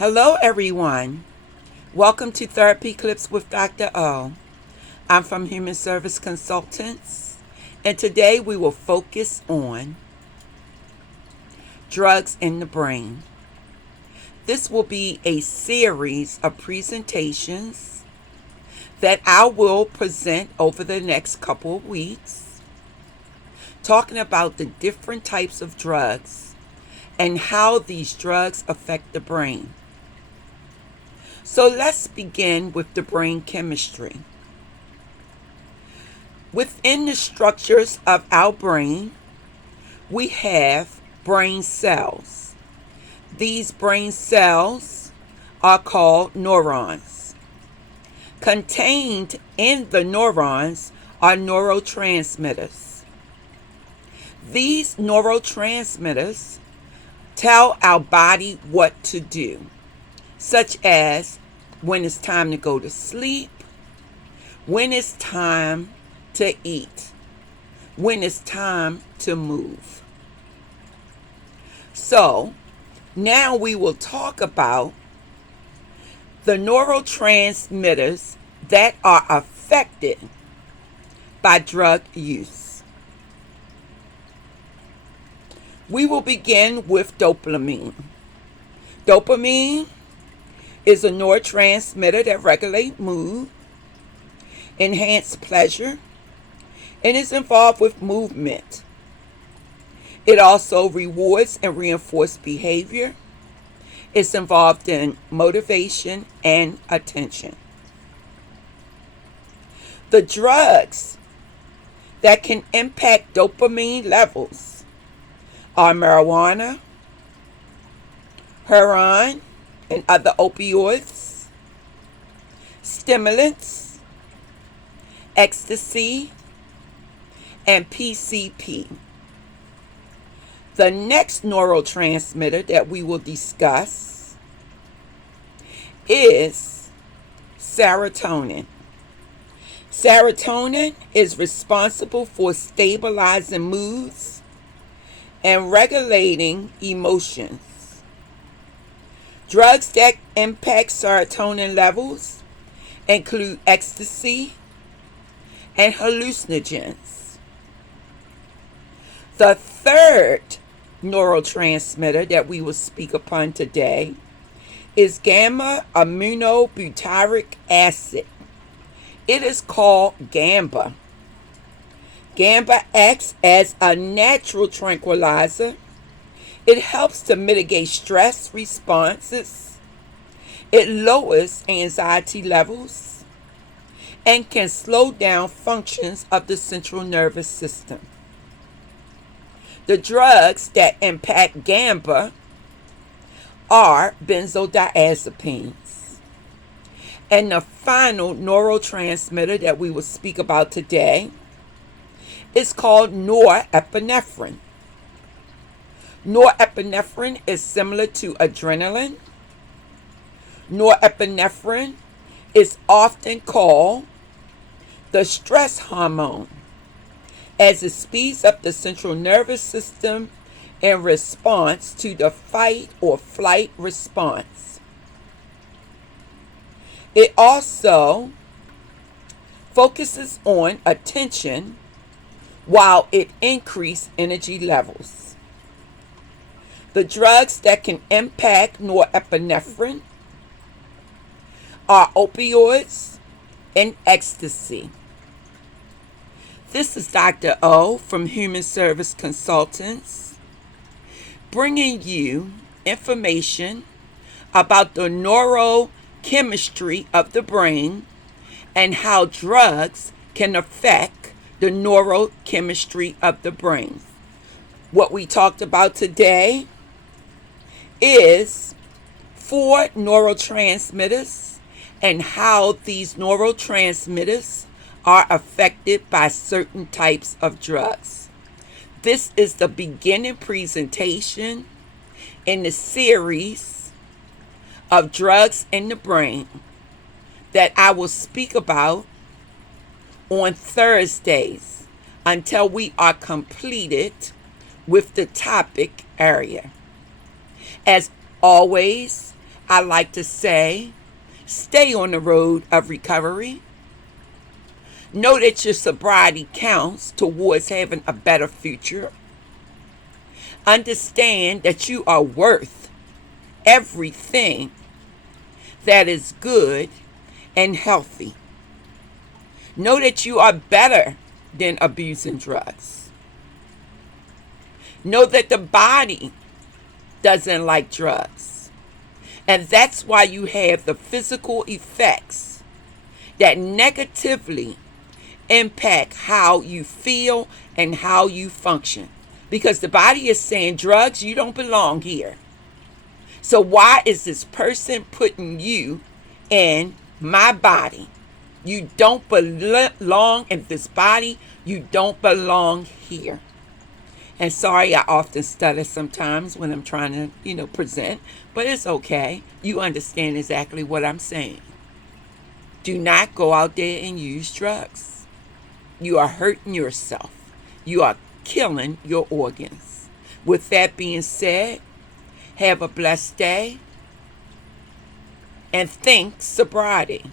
Hello, everyone. Welcome to Therapy Clips with Dr. O. I'm from Human Service Consultants, and today we will focus on drugs in the brain. This will be a series of presentations that I will present over the next couple of weeks, talking about the different types of drugs and how these drugs affect the brain. So let's begin with the brain chemistry. Within the structures of our brain, we have brain cells. These brain cells are called neurons. Contained in the neurons are neurotransmitters. These neurotransmitters tell our body what to do, such as when it's time to go to sleep, when it's time to eat, when it's time to move. So, now we will talk about the neurotransmitters that are affected by drug use. We will begin with dopamine. Dopamine is a neurotransmitter that regulates mood, enhances pleasure, and is involved with movement. It also rewards and reinforces behavior. It's involved in motivation and attention. The drugs that can impact dopamine levels are marijuana, heroin, and other opioids, stimulants, ecstasy, and PCP. The next neurotransmitter that we will discuss is serotonin. Serotonin is responsible for stabilizing moods and regulating emotions. Drugs that impact serotonin levels include ecstasy and hallucinogens. The third neurotransmitter that we will speak upon today is gamma aminobutyric acid. It is called GABA. GABA acts as a natural tranquilizer. It helps to mitigate stress responses. It lowers anxiety levels and can slow down functions of the central nervous system. The drugs that impact GABA are benzodiazepines. And the final neurotransmitter that we will speak about today is called norepinephrine. Norepinephrine is similar to adrenaline. Norepinephrine is often called the stress hormone, as it speeds up the central nervous system in response to the fight or flight response. It also focuses on attention while it increases energy levels. The drugs that can impact norepinephrine are opioids and ecstasy. This is Dr. O from Human Service Consultants, bringing you information about the neurochemistry of the brain and how drugs can affect the neurochemistry of the brain. What we talked about today is 4 neurotransmitters and how these neurotransmitters are affected by certain types of drugs. This is the beginning presentation in the series of drugs in the brain that I will speak about on Thursdays until we are completed with the topic area. As always, I like to say, stay on the road of recovery. Know that your sobriety counts towards having a better future. Understand that you are worth everything that is good and healthy. Know that you are better than abusing drugs. Know that the body doesn't like drugs. And that's why you have the physical effects that negatively impact how you feel and how you function. Because the body is saying, drugs, you don't belong here. So why is this person putting you in my body? You don't belong in this body. You don't belong here. And sorry, I often stutter sometimes when I'm trying to, present. But it's okay. You understand exactly what I'm saying. Do not go out there and use drugs. You are hurting yourself. You are killing your organs. With that being said, have a blessed day and think sobriety.